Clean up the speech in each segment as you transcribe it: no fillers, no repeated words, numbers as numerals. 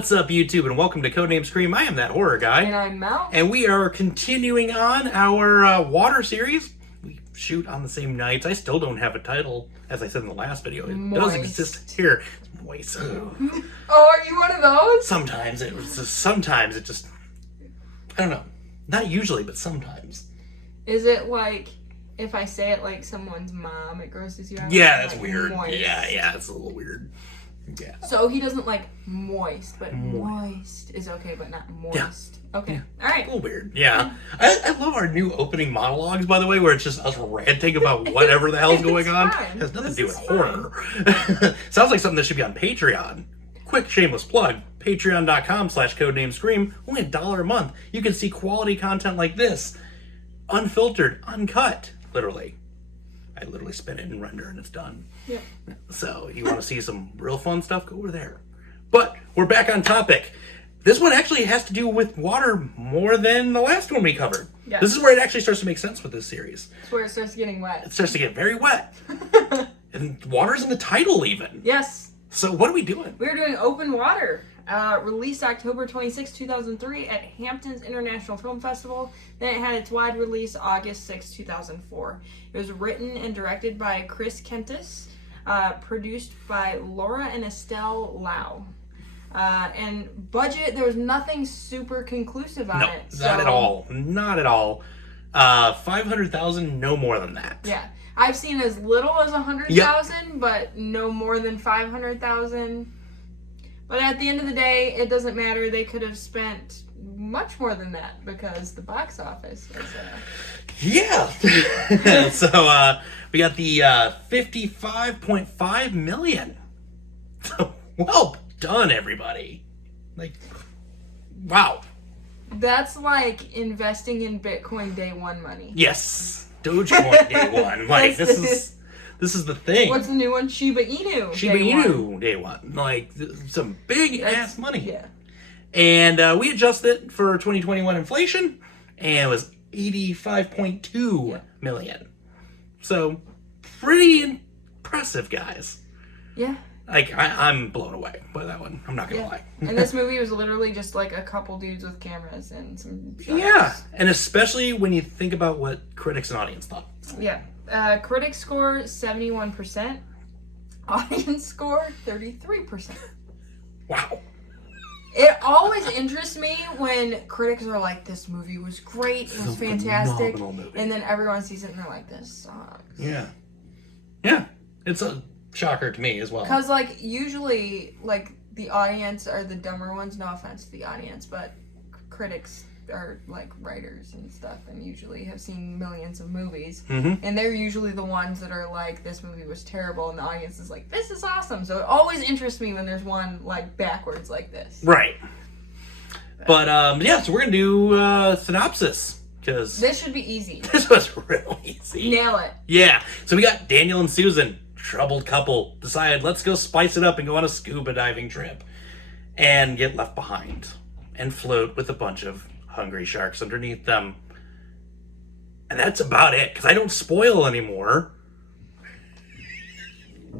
What's up, YouTube, and welcome to Codename Scream. I am that horror guy. And I'm Mel. And we are continuing on our water series. We shoot on the same nights. I still don't have a title, as I said in the last video. It does exist here. It's moist. Oh, are you one of those? Sometimes it just, I don't know. Not usually, but sometimes. Is it like, if I say it like someone's mom, it grosses you out? Yeah, that's like weird. Moist. Yeah, it's a little weird. Yeah. So he doesn't like moist, but moist is okay, but not moist. Yeah. Okay. Yeah. All right. A little weird. Yeah. I love our new opening monologues, by the way, where it's just us ranting about whatever the hell's going on. It has nothing to do with horror. Sounds like something that should be on Patreon. Quick shameless plug. Patreon.com/codenamescream. Only $1 a month. You can see quality content like this. Unfiltered, uncut. Literally. I literally spin it and render and it's done. Yeah. So you want to see some real fun stuff, go over there. But we're back on topic. This one actually has to do with water more than the last one we covered. Yeah. This is where it actually starts to make sense with this series. It's where it starts getting wet. It starts to get very wet. And water's in the title even. Yes. So what are we doing? We're doing Open Water. Released October 26, 2003 at Hamptons International Film Festival. Then it had its wide release August 6, 2004. It was written and directed by Chris Kentis, produced by Laura and Estelle Lau. And budget, there was nothing super conclusive on it. No, not at all. Not at all. 500,000, no more than that. Yeah. I've seen as little as 100,000, but no more than 500,000. But at the end of the day, it doesn't matter. They could have spent much more than that because the box office was... Yeah. So we got the 55.5 million. So well done, everybody. Like, wow. That's like investing in Bitcoin day one money. Yes. Dogecoin day one. Like, this is the thing. What's the new one? Shiba Inu. Shiba Inu day one. Like, some big ass money. Yeah. And we adjusted it for 2021 inflation, and it was 85.2 million. So, pretty impressive, guys. Yeah. Like, I'm blown away by that one. I'm not going to lie. And this movie was literally just like a couple dudes with cameras and some shots. Yeah. And especially when you think about what critics and audience thought. Yeah. Critic score 71%. Audience score 33%. Wow. It always interests me when critics are like, "This movie was great, it was fantastic," and then everyone sees it and they're like, "This sucks." Yeah. Yeah. It's a shocker to me as well. Because like usually, like the audience are the dumber ones. No offense to the audience, but critics are like writers and stuff and usually have seen millions of movies, and they're usually the ones that are like, this movie was terrible, and the audience is like, this is awesome. So it always interests me when there's one like backwards like this. Right. But yeah, so we're gonna do synopsis because this should be easy. This was real easy. Nail it. Yeah. So we got Daniel and Susan, troubled couple, decided let's go spice it up and go on a scuba diving trip and get left behind and float with a bunch of hungry sharks underneath them. And that's about it, because I don't spoil anymore.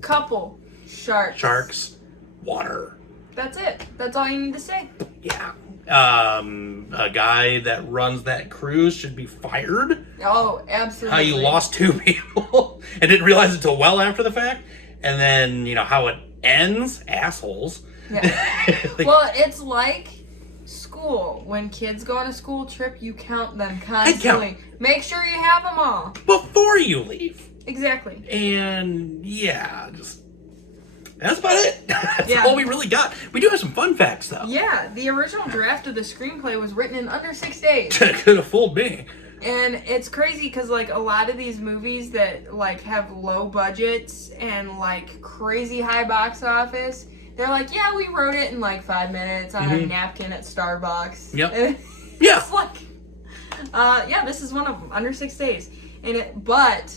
Couple. Sharks. Water. That's it. That's all you need to say. Yeah. A guy that runs that cruise should be fired. Oh, absolutely. How you lost 2 people and didn't realize it until well after the fact. And then, you know, how it ends. Assholes. Yeah. Well, it's like school. When kids go on a school trip, you count them constantly. Make sure you have them all before you leave. Exactly. And yeah, just that's about it. That's all we really got. We do have some fun facts though. Yeah, the original draft of the screenplay was written in under 6 days. Could have fooled me. And it's crazy because like a lot of these movies that like have low budgets and like crazy high box office, they're like, yeah, we wrote it in like 5 minutes on a napkin at Starbucks. Yep. Yeah. It's like, yeah, this is one of them, under 6 days. And it, but,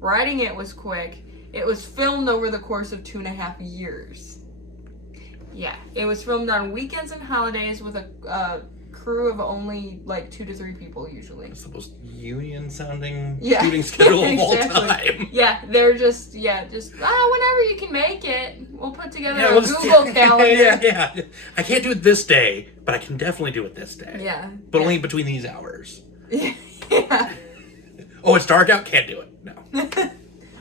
writing it was quick. It was filmed over the course of 2.5 years. Yeah, it was filmed on weekends and holidays with a crew of only like 2 to 3 people usually. It's the most union-sounding Yeah. shooting schedule of all Exactly. time. Yeah, they're just whenever you can make it, we'll put together a we'll just- Google calendar. Yeah. I can't do it this day, but I can definitely do it this day. Yeah. But only between these hours. Yeah. Oh, it's dark out? Can't do it. No.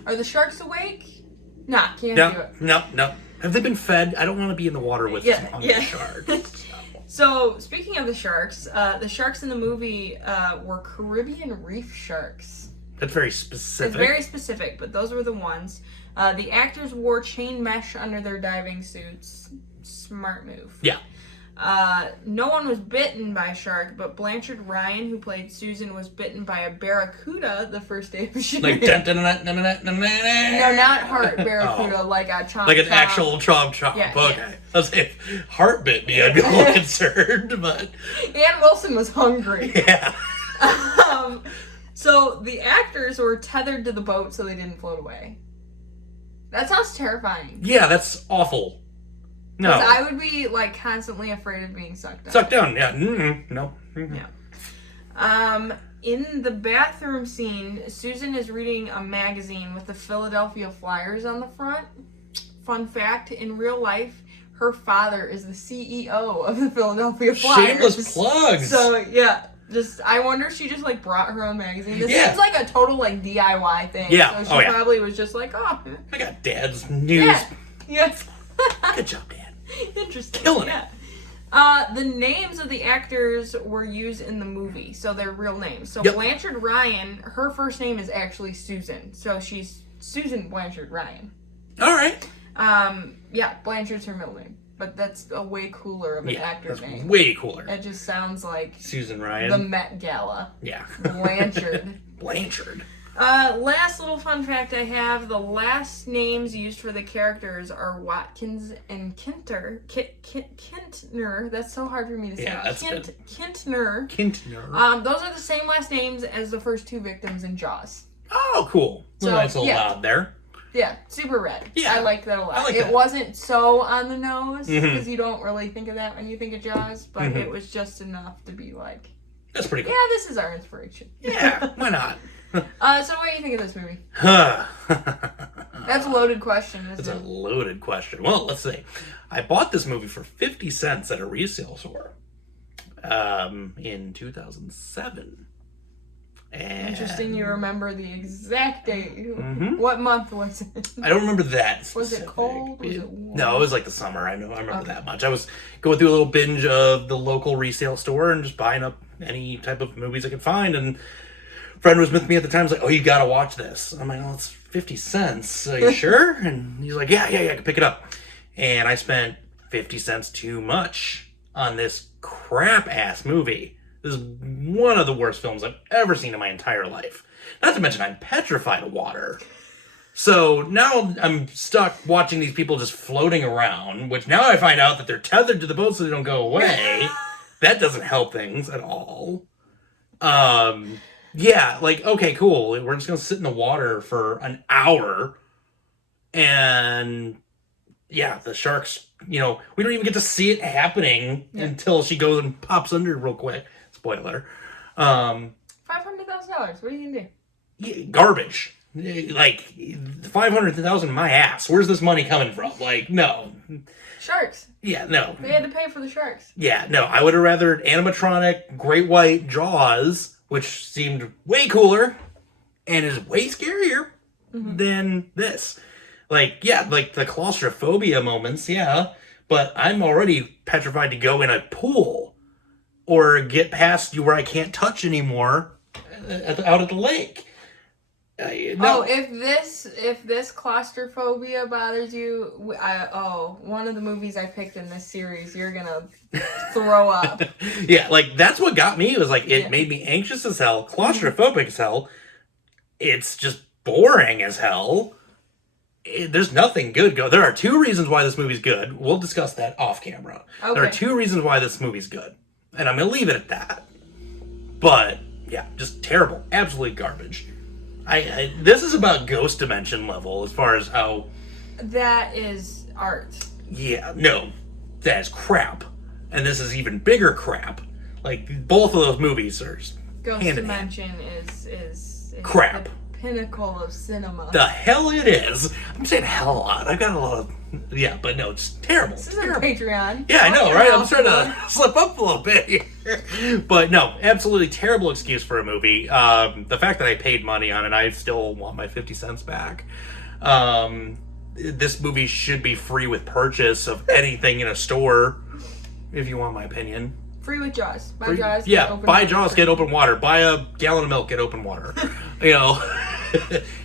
Are the sharks awake? Nah, can't do it. No. Have they been fed? I don't want to be in the water with some hungry sharks. So, speaking of the sharks in the movie were Caribbean reef sharks. That's very specific. It's very specific, but those were the ones. The actors wore chain mesh under their diving suits. Smart move. Yeah. No one was bitten by a shark, but Blanchard Ryan, who played Susan, was bitten by a barracuda the first day of shooting. Like No, not heart barracuda, like a chomp. Like an actual chomp. Yeah, Okay. yeah. I was like, if heart bit me, I'd be a little concerned, but Ann Wilson was hungry. yeah. So the actors were tethered to the boat so they didn't float away. That sounds terrifying. Yeah, that's awful. No. Because I would be like constantly afraid of being sucked down. Sucked down, yeah. No. Yeah. In the bathroom scene, Susan is reading a magazine with the Philadelphia Flyers on the front. Fun fact, in real life, her father is the CEO of the Philadelphia Flyers. Shameless plugs. So, yeah. I wonder if she just, like, brought her own magazine. This seems like a total, like, DIY thing. Yeah. So she probably was just like, oh. I got Dad's news. Yeah. Good job, Dad. Interesting. Killing it. The names of the actors were used in the movie, so they're real names. So Blanchard Ryan, her first name is actually Susan. So she's Susan Blanchard Ryan. All right. Blanchard's her middle name. But that's a way cooler of an actor name. Way cooler. It just sounds like Susan Ryan. the Met Gala. Yeah. Blanchard. Blanchard. Last little fun fact I have, the last names used for the characters are Watkins and Kintner. Kintner, that's so hard for me to say. Yeah, that's Kintner. Kintner. Those are the same last names as the first 2 victims in Jaws. Oh, cool. So, Nice little nod there. Yeah, super rad. Yeah. I like that a lot. I like it that. wasn't so on the nose, because you don't really think of that when you think of Jaws, but it was just enough to be like, That's pretty cool. yeah, this is our inspiration. Yeah, why not? So what do you think of this movie? That's a loaded question, isn't It's a it? loaded question. Well, let's see. I bought this movie for 50 cents at a resale store in 2007. And Interesting you remember the exact date. Mhm. What month was it? I don't remember that. Was it specific. cold? Was it warm? No, it was like the summer. I remember that much. I was going through a little binge of the local resale store and just buying up any type of movies I could find. And a friend was with me at the time. He's like, "Oh, you got to watch this." I'm like, "Oh, it's 50 cents. Are you sure?" And he's like, "Yeah, I can pick it up." And I spent 50 cents too much on this crap ass movie. This is one of the worst films I've ever seen in my entire life. Not to mention, I'm petrified of water. So now I'm stuck watching these people just floating around, which now I find out that they're tethered to the boat so they don't go away. That doesn't help things at all. Yeah, like, okay, cool. We're just going to sit in the water for an hour. And yeah, the sharks, we don't even get to see it happening until she goes and pops under real quick. Spoiler. $500,000. What are you gonna do? Garbage. Like, 500,000 my ass. Where's this money coming from? Like, no. Sharks. Yeah, no. They had to pay for the sharks. Yeah, no. I would have rather animatronic Great White Jaws, which seemed way cooler and is way scarier than this. Like, yeah, like the claustrophobia moments, yeah. But I'm already petrified to go in a pool or get past you where I can't touch anymore out at the lake. No. Oh, if this claustrophobia bothers you, one of the movies I picked in this series, you're gonna throw up. Yeah, like that's what got me. It was like it made me anxious as hell, claustrophobic as hell. It's just boring as hell. There's nothing good There are 2 reasons why this movie's good. We'll discuss that off camera. Okay. There are 2 reasons why this movie's good. And I'm going to leave it at that. But, yeah, just terrible. Absolute garbage. This is about Ghost Dimension level as far as how... That is art. Yeah, no. That is crap. And this is even bigger crap. Like, both of those movies are Ghost hand in hand. Dimension is Crap. the pinnacle of cinema. The hell it is. I'm saying hell a lot. I've got a lot of... Yeah, but no, it's terrible. This It's is a terrible. Patreon. Yeah, I know, Fuck your right? I'm mouth, starting boy. to slip up a little bit here. But no, absolutely terrible excuse for a movie. The fact that I paid money on it, I still want my 50 cents back. This movie should be free with purchase of anything in a store, if you want my opinion. Free with Jaws. Buy Free- Jaws. yeah, get open buy water. Jaws, get open water. Buy a gallon of milk, get open water. You know,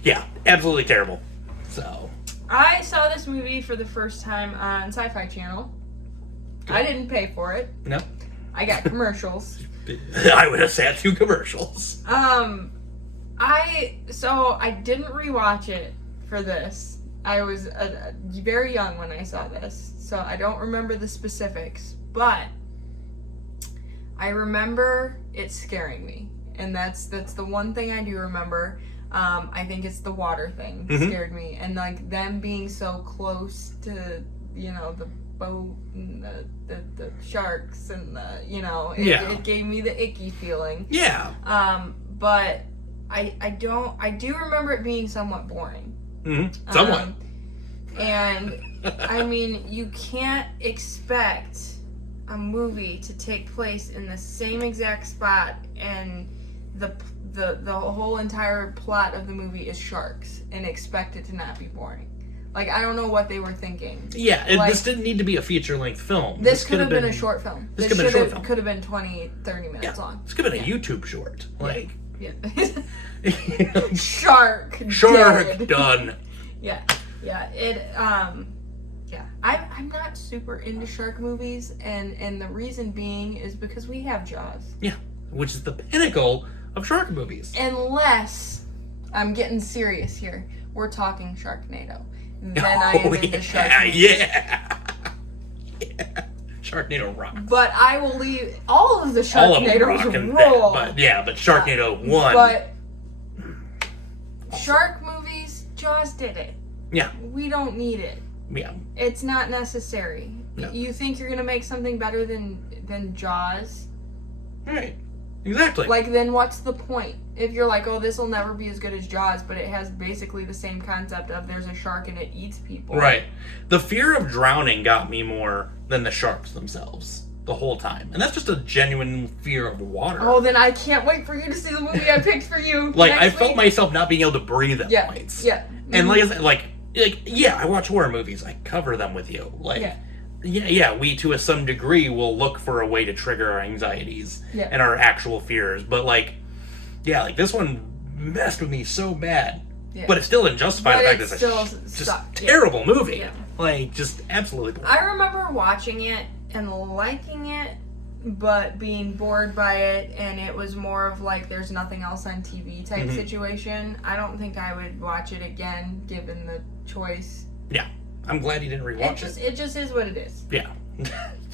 yeah, absolutely terrible. So, I saw this movie for the first time on Sci-Fi Channel. I didn't pay for it. no, I got commercials. I would have sat through commercials. I didn't rewatch it for this. I was very young when I saw this, so I don't remember the specifics, but I remember it scaring me, and that's the one thing I do remember. I think it's the water thing scared me, and like them being so close to, you know, the boat and the sharks and it gave me the icky feeling. Yeah. But I do remember it being somewhat boring. Mm-hmm. Somewhat. And I mean, you can't expect a movie to take place in the same exact spot, and the whole entire plot of the movie is sharks, and expect it to not be boring. Like, I don't know what they were thinking. Yeah, Like, this didn't need to be a fefeature-length film. this could have been a short film. This could have been a short film. Could have been 20, 30 minutes Yeah, long. this could have been a YouTube short. Like, Yeah. Shark dead. done. Yeah. I'm not super into shark movies, and the reason being is because we have Jaws. Yeah, which is the pinnacle of shark movies. Unless, I'm getting serious here, we're talking Sharknado. Then I am into shark movies. Yeah. Sharknado rock. But I will leave all of the All of them rock Sharknados and roll. that, but Sharknado won. But shark movies, Jaws did it. Yeah. We don't need it. Yeah. It's not necessary. No. You think you're gonna make something better than Jaws? Right. Exactly. Like, then what's the point? If you're like, oh, this will never be as good as Jaws, but it has basically the same concept of there's a shark and it eats people. Right. The fear of drowning got me more than the sharks themselves the whole time. And that's just a genuine fear of water. Oh, then I can't wait for you to see the movie I picked for you. Like, I next felt week. myself not being able to breathe at Yeah. points. Yeah. And like I said, yeah, I watch horror movies. I cover them with you. Like, yeah, we to some degree will look for a way to trigger our anxieties and our actual fears. But like this one messed with me so bad. Yeah. But it still didn't justify the fact that it's just terrible movie. Yeah. Like, just absolutely boring. I remember watching it and liking it, but being bored by it, and it was more of like there's nothing else on TV type situation. I don't think I would watch it again given the choice. Yeah. I'm glad you didn't rewatch it. It just is what it is. Yeah.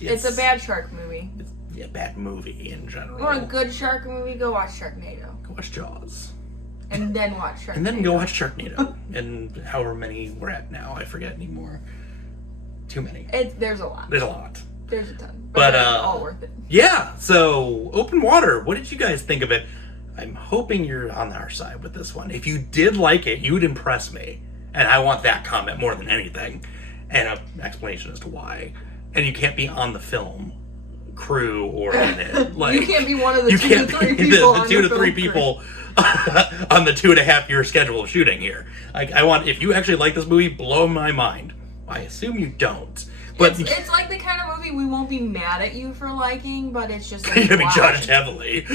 It's a bad shark movie. It's a bad movie in general. You want a good shark movie? Go watch Sharknado. Go watch Jaws. And then watch Sharknado. And then go watch Sharknado. And however many we're at now, I forget anymore. Too many. There's a lot. There's a lot. There's a ton. But all worth it. Yeah, so Open Water, what did you guys think of it? I'm hoping you're on our side with this one. If you did like it, you would impress me. And I want that comment more than anything. And an explanation as to why. And you can't be on the film crew or in it. Like, you can't be one of the 2 to 3 people the 2 to 3 people on the 2.5 year schedule of shooting here. Like, I want, if you actually like this movie, blow my mind. I assume you don't. But it's like the kind of movie we won't be mad at you for liking, but it's just like, you're gonna be judged heavily.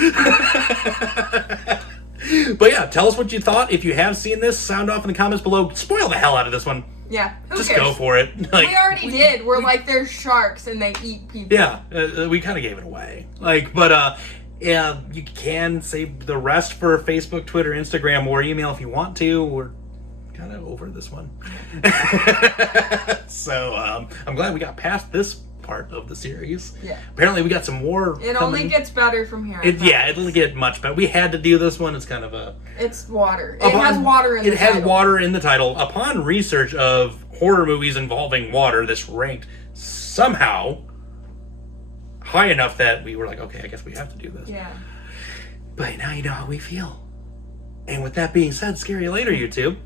But yeah, tell us what you thought. If you have seen this, sound off in the comments below. Spoil the hell out of this one. Yeah, who just cares? Go for it. Like, we already did. We're like, there's sharks and they eat people. Yeah, we kind of gave it away. Like, but yeah, you can save the rest for Facebook, Twitter, Instagram, or email if you want to. We're kind of over this one. So I'm glad we got past this part of the series. Yeah. Apparently we got some more. It only gets better from here. It'll get much better. We had to do this one. It's kind of a. It's water. It has water in the title. It has water in the title. Upon research of horror movies involving water, this ranked somehow high enough that we were like, okay, I guess we have to do this. Yeah. But now you know how we feel. And with that being said, scary later, YouTube.